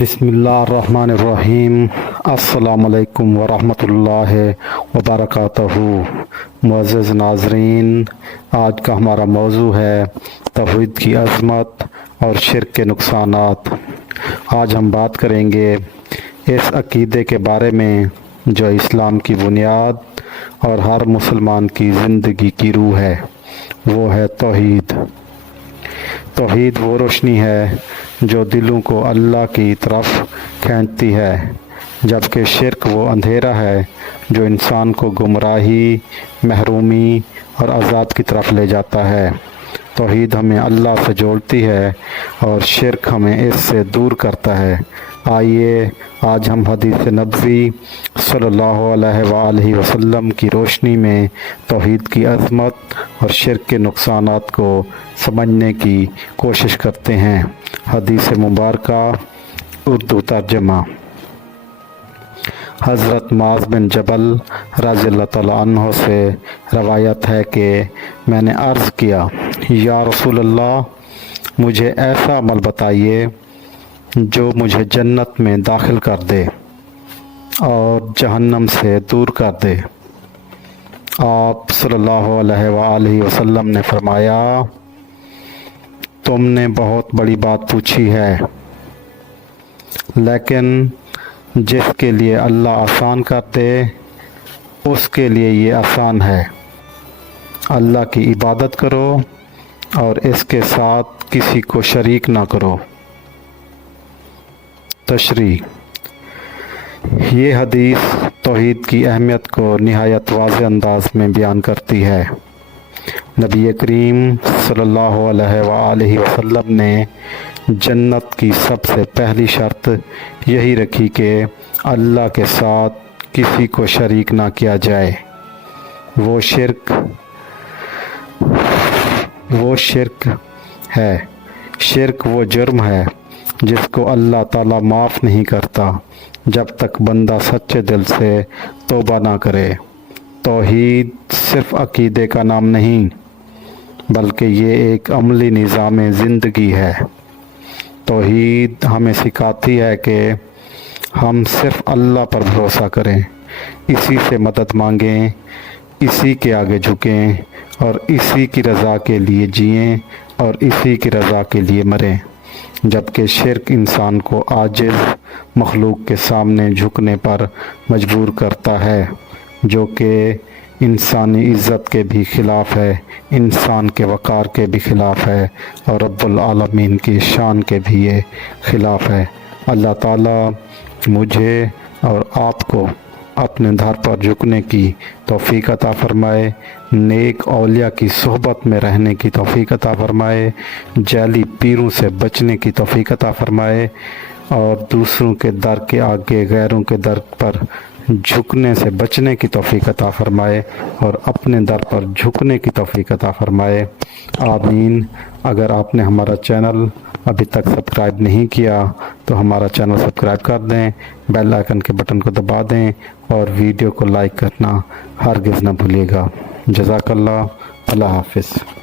بسم اللہ الرحمن الرحیم۔ السلام علیکم ورحمۃ اللہ وبرکاتہ۔ معزز ناظرین، آج کا ہمارا موضوع ہے توحید کی عظمت اور شرک کے نقصانات۔ آج ہم بات کریں گے اس عقیدے کے بارے میں جو اسلام کی بنیاد اور ہر مسلمان کی زندگی کی روح ہے، وہ ہے توحید۔ توحید وہ روشنی ہے جو دلوں کو اللہ کی طرف کھینچتی ہے، جبکہ شرک وہ اندھیرا ہے جو انسان کو گمراہی، محرومی اور عذاب کی طرف لے جاتا ہے۔ توحید ہمیں اللہ سے جوڑتی ہے اور شرک ہمیں اس سے دور کرتا ہے۔ آئیے آج ہم حدیث نبوی صلی اللہ علیہ وآلہ وسلم کی روشنی میں توحید کی عظمت اور شرک کے نقصانات کو سمجھنے کی کوشش کرتے ہیں۔ حدیث مبارکہ اردو ترجمہ۔ حضرت معاذ بن جبل رضی اللہ تعالیٰ عنہ سے روایت ہے کہ میں نے عرض کیا، یا رسول اللہ، مجھے ایسا عمل بتائیے جو مجھے جنت میں داخل کر دے اور جہنم سے دور کر دے۔ آپ صلی اللہ علیہ وآلہ وسلم نے فرمایا، تم نے بہت بڑی بات پوچھی ہے، لیکن جس کے لیے اللہ آسان کر دے اس کے لیے یہ آسان ہے۔ اللہ کی عبادت کرو اور اس کے ساتھ کسی کو شریک نہ کرو۔ تشریح۔ یہ حدیث توحید کی اہمیت کو نہایت واضح انداز میں بیان کرتی ہے۔ نبی کریم صلی اللہ علیہ وآلہ وسلم نے جنت کی سب سے پہلی شرط یہی رکھی کہ اللہ کے ساتھ کسی کو شریک نہ کیا جائے۔ وہ شرک ہے۔ شرک وہ جرم ہے جس کو اللہ تعالیٰ معاف نہیں کرتا جب تک بندہ سچے دل سے توبہ نہ کرے۔ توحید صرف عقیدے کا نام نہیں، بلکہ یہ ایک عملی نظام زندگی ہے۔ توحید ہمیں سکھاتی ہے کہ ہم صرف اللہ پر بھروسہ کریں، اسی سے مدد مانگیں، اسی کے آگے جھکیں اور اسی کی رضا کے لیے جئیں اور اسی کی رضا کے لیے مریں، جبکہ شرک انسان کو عاجز مخلوق کے سامنے جھکنے پر مجبور کرتا ہے، جو کہ انسانی عزت کے بھی خلاف ہے، انسان کے وقار کے بھی خلاف ہے اور رب العالمین کی شان کے بھی یہ خلاف ہے۔ اللہ تعالیٰ مجھے اور آپ کو اپنے در پر جھکنے کی توفیق عطا فرمائے، نیک اولیاء کی صحبت میں رہنے کی توفیق عطا فرمائے، جعلی پیروں سے بچنے کی توفیق عطا فرمائے اور دوسروں کے در کے آگے غیروں کے در پر جھکنے سے بچنے کی توفیق عطا فرمائے اور اپنے در پر جھکنے کی توفیق عطا فرمائے۔ آمین۔ اگر آپ نے ہمارا چینل ابھی تک سبسکرائب نہیں کیا تو ہمارا چینل سبسکرائب کر دیں، بیل آئیکن کے بٹن کو دبا دیں اور ویڈیو کو لائک کرنا ہرگز نہ بھولیے گا۔ جزاک اللہ۔ اللہ حافظ۔